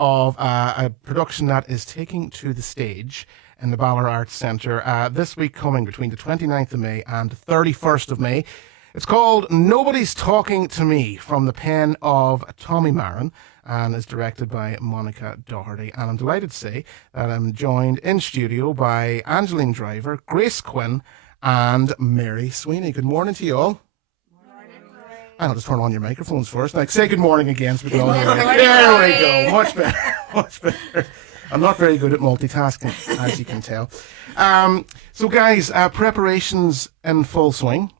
of a production that is taking to the stage in the Balor Arts Centre this week coming between the 29th of May and the 31st of May. It's called Nobody's Talking to Me, from the pen of Tommy Marin, and is directed by Monica Doherty. And I'm delighted to say that I'm joined in studio by Angeline Driver, Grace Quinn, and Mary Sweeney. Good morning to you all. I'll just turn on your microphones first. Now, say good morning again. So we can all hear it. There we go. Much better. Much better. I'm not very good at multitasking, as you can tell. So, guys, preparations in full swing.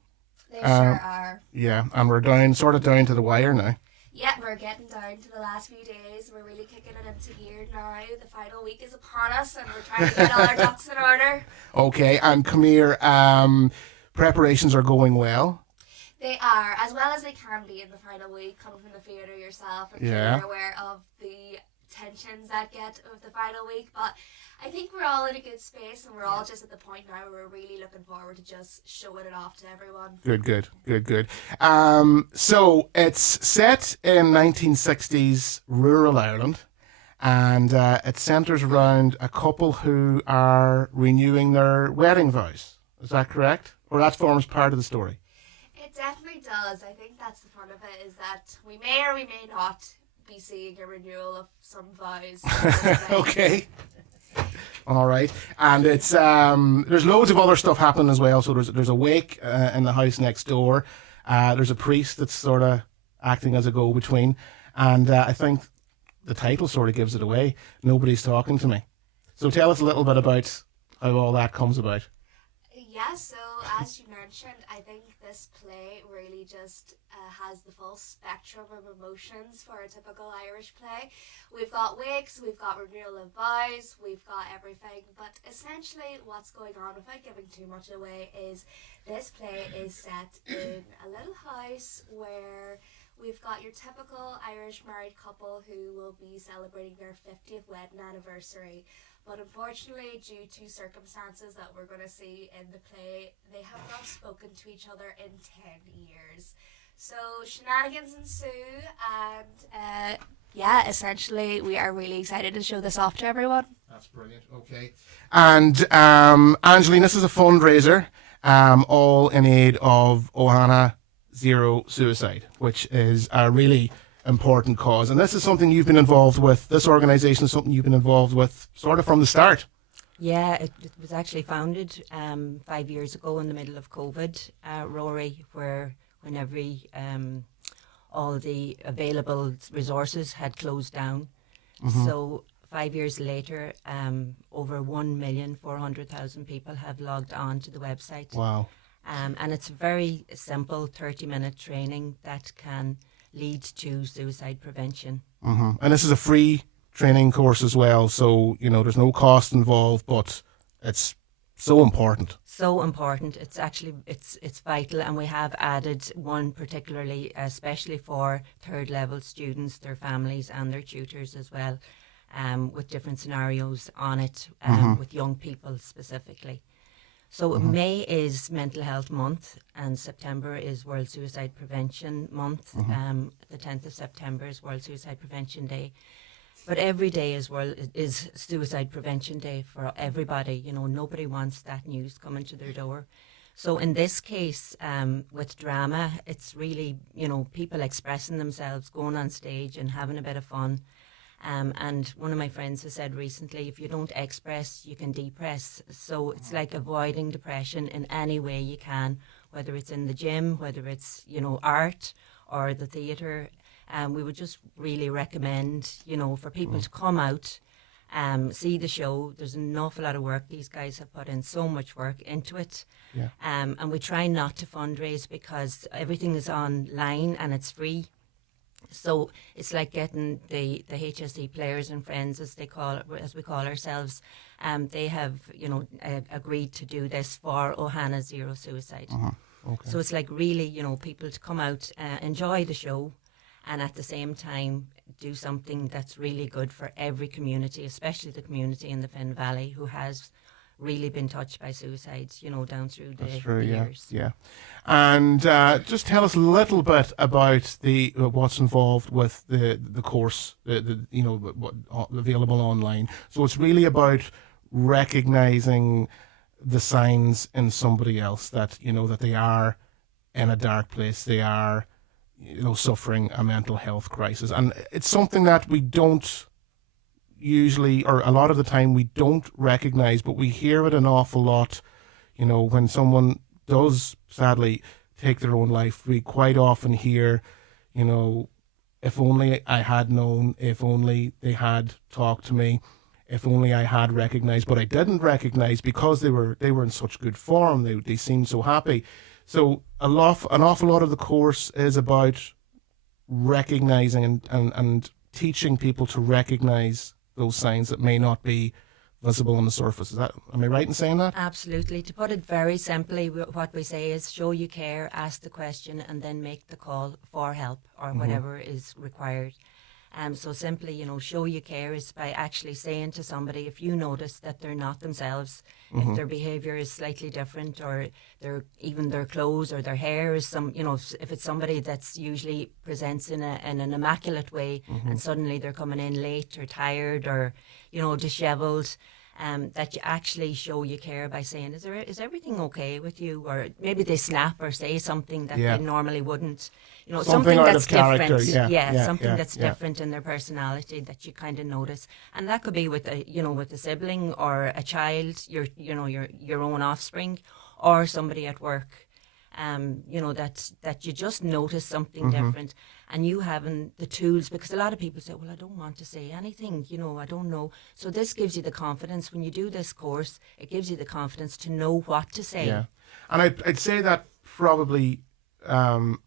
They sure are. Yeah, and we're sort of down to the wire now. Yeah, we're getting down to the last few days. We're really kicking it into gear now. The final week is upon us, and we're trying to get all our ducks in order. Okay, and come here. Preparations are going well. They are, as well as they can be in the final week. Coming from the theatre yourself, and you're aware of the tensions that get of the final week. But I think we're all in a good space, and we're all just at the point now where we're really looking forward to just showing it off to everyone. Good. So it's set in 1960s rural Ireland, and it centres around a couple who are renewing their wedding vows. Is that correct? Or that forms part of the story? It definitely does. I think that's the fun of it, is that we may or we may not be seeing a renewal of some vows. Okay. All right, and it's there's loads of other stuff happening as well. So there's a wake in the house next door. There's a priest that's sort of acting as a go-between, and I think the title sort of gives it away. Nobody's talking to me. So tell us a little bit about how all that comes about. Yeah, so as you mentioned, I think this play really just has the full spectrum of emotions for a typical Irish play. We've got wakes, we've got renewal of vows, we've got everything, but essentially what's going on, without giving too much away, is this play is set in a little house where we've got your typical Irish married couple who will be celebrating their 50th wedding anniversary. But unfortunately, due to circumstances that we're going to see in the play, they have not spoken to each other in 10 years. So shenanigans ensue, and essentially we are really excited to show this off to everyone. That's brilliant. Okay. And Angeline, this is a fundraiser, all in aid of Ohana Zero Suicide, which is a really important cause. And this is something you've been involved with. This organisation is something you've been involved with sort of from the start. Yeah, it was actually founded 5 years ago in the middle of COVID, Rory, when all the available resources had closed down. Mm-hmm. So 5 years later, over 1,400,000 people have logged on to the website. Wow. And it's a very simple 30-minute training that can lead to suicide prevention. Mm-hmm. And this is a free training course as well, so there's no cost involved, but it's so important. So important. It's actually it's vital, and we have added one particularly, especially for third level students, their families and their tutors as well, with different scenarios on it, with young people specifically. So May is Mental Health Month, and September is World Suicide Prevention Month. The 10th of September is World Suicide Prevention Day. But every day is Suicide Prevention Day for everybody. Nobody wants that news coming to their door. So in this case, with drama, it's really, people expressing themselves, going on stage and having a bit of fun. And one of my friends has said recently, if you don't express, you can depress. So it's like avoiding depression in any way you can, whether it's in the gym, whether it's, art or the theatre. We would just really recommend, for people to come out, see the show. There's an awful lot of work. These guys have put in so much work into it. Yeah. And we try not to fundraise because everything is online and it's free. So it's like getting the HSE players and friends, as we call ourselves. They have, agreed to do this for Ohana Zero Suicide. Okay. So it's like really, people to come out, enjoy the show, and at the same time do something that's really good for every community, especially the community in the Finn Valley, who has really been touched by suicides, down through the Yeah, years. yeah. And just tell us a little bit about the what's involved with the course, what available online. So it's really about recognizing the signs in somebody else that that they are in a dark place, they are suffering a mental health crisis, and it's something that we don't usually, or a lot of the time, we don't recognize, but we hear it an awful lot. When someone does sadly take their own life, we quite often hear, if only I had known, if only they had talked to me, if only I had recognized, but I didn't recognize because they were in such good form. They seemed so happy. So an awful lot of the course is about recognizing and teaching people to recognize those signs that may not be visible on the surface. Am I right in saying that? Absolutely. To put it very simply, what we say is show you care, ask the question, and then make the call for help or whatever is required. So simply, show you care is by actually saying to somebody, if you notice that they're not themselves, if their behaviour is slightly different, or even their clothes or their hair is if it's somebody that's usually presents in an immaculate way, and suddenly they're coming in late or tired or dishevelled. That you actually show you care by saying, is everything okay with you? Or maybe they snap or say something that they normally wouldn't. Something out that's of character. different. Something that's different in their personality that you kind of notice. And that could be with a sibling or a child, your own offspring, or somebody at work. That you just notice something different, and you having the tools, because a lot of people say, well, I don't want to say anything, I don't know. So this gives you the confidence. When you do this course, it gives you the confidence to know what to say. Yeah. And I'd say that probably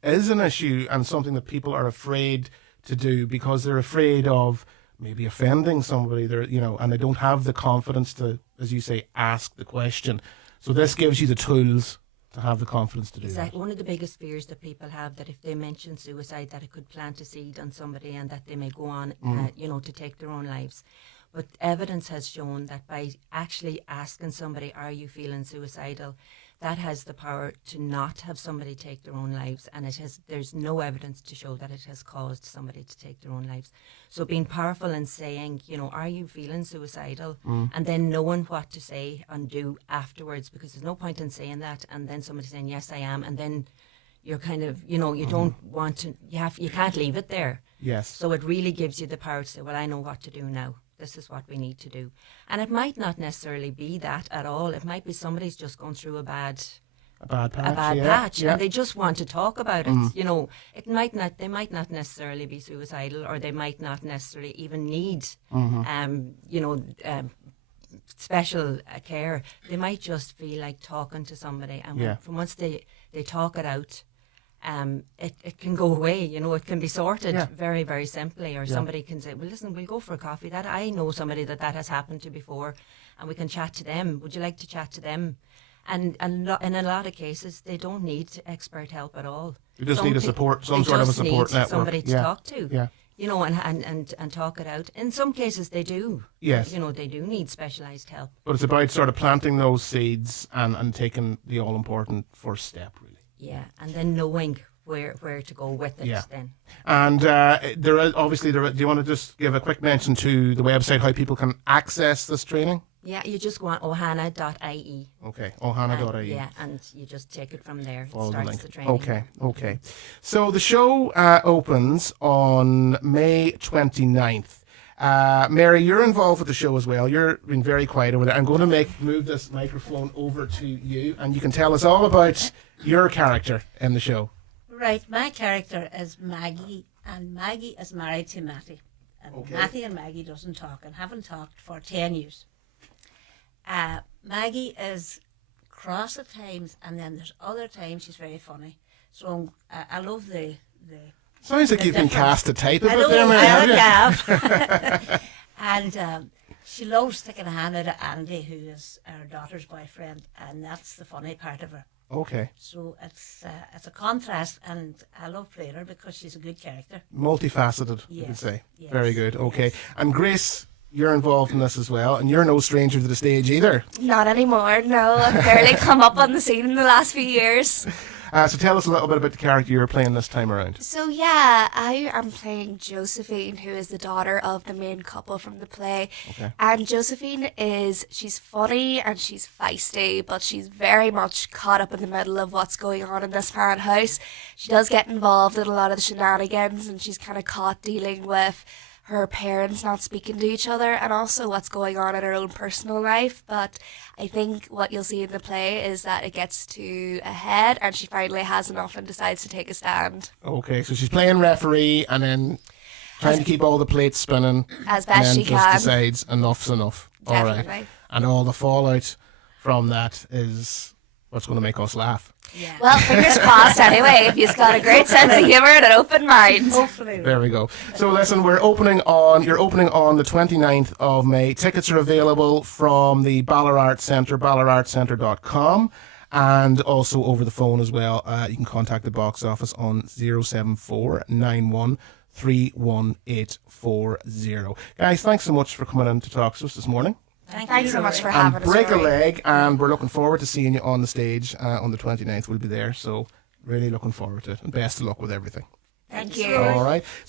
is an issue and something that people are afraid to do because they're afraid of maybe offending somebody, and they don't have the confidence to, as you say, ask the question. So this gives you the tools to have the confidence to do that. One of the biggest fears that people have, that if they mention suicide, that it could plant a seed on somebody and that they may go on, to take their own lives. But evidence has shown that by actually asking somebody, are you feeling suicidal, that has the power to not have somebody take their own lives, and there's no evidence to show that it has caused somebody to take their own lives. So being powerful and saying, are you feeling suicidal, and then knowing what to say and do afterwards, because there's no point in saying that and then somebody saying, yes, I am, and then you're kind of, you don't want to, you can't leave it there. Yes. So it really gives you the power to say, well, I know what to do now. This is what we need to do. And it might not necessarily be that at all. It might be somebody's just gone through a bad patch, and they just want to talk about it. They might not necessarily be suicidal, or they might not necessarily even need, special care. They might just feel like talking to somebody, and from once they talk it out, it can go away. It can be sorted very, very simply. Or somebody can say, well, listen, we'll go for a coffee. That I know somebody that has happened to before, and we can chat to them. Would you like to chat to them? And in a lot of cases, they don't need expert help at all. You just need a support, some sort of a support network. Somebody to talk to. And talk it out. In some cases, they do. Yes. They do need specialised help. But it's about sort of planting those seeds and taking the all-important first step, really. Yeah, and then knowing where to go with it then. And there is obviously, do you want to just give a quick mention to the website, how people can access this training? Yeah, you just go on ohana.ie. Okay, ohana.ie. Yeah, and you just take it from there. Follow it starts the link. The training. Okay. So the show opens on May 29th. Mary, you're involved with the show as well. You're being very quiet over there. I'm going to move this microphone over to you, and you can tell us all about your character in the show. Right, my character is Maggie, and Maggie is married to Matty. And Matty and Maggie doesn't talk and haven't talked for 10 years. Maggie is cross at times, and then there's other times she's very funny. So I love the Sounds like you've been cast to type a bit there, Mary. Mary. I have. And she loves sticking a hand out at Andy, who is our daughter's boyfriend, and that's the funny part of her. Okay. So it's a contrast, and I love Prater because she's a good character. Multifaceted, you could say. Yes, Very good. Okay. Yes. And Grace, you're involved in this as well, and you're no stranger to the stage either. Not anymore, no. I've barely come up on the scene in the last few years. So tell us a little bit about the character you're playing this time around. So yeah, I am playing Josephine, who is the daughter of the main couple from the play. Okay. And Josephine she's funny and she's feisty, but she's very much caught up in the middle of what's going on in this parent house. She does get involved in a lot of the shenanigans, and she's kind of caught dealing with her parents not speaking to each other, and also what's going on in her own personal life. But I think what you'll see in the play is that it gets to a head, and she finally has enough and decides to take a stand. Okay, so she's playing referee and then trying to keep all the plates spinning. As best and she then just can. decides enough's enough. All right. Definitely. And all the fallout from that is what's going to make us laugh. Yeah. Well, fingers crossed anyway, if you've got a great sense of humour and an open mind. Hopefully. There we go. So listen, you're opening on the 29th of May. Tickets are available from the Balor Arts Centre, balorartscentre.com, and also over the phone as well. You can contact the box office on 07491 31840. Guys, thanks so much for coming in to talk to us this morning. Thanks so much for And having us. break a Rory. leg, and we're looking forward to seeing you on the stage on the 29th. We'll be there, so really looking forward to it. And best of luck with everything. Thank you. All right.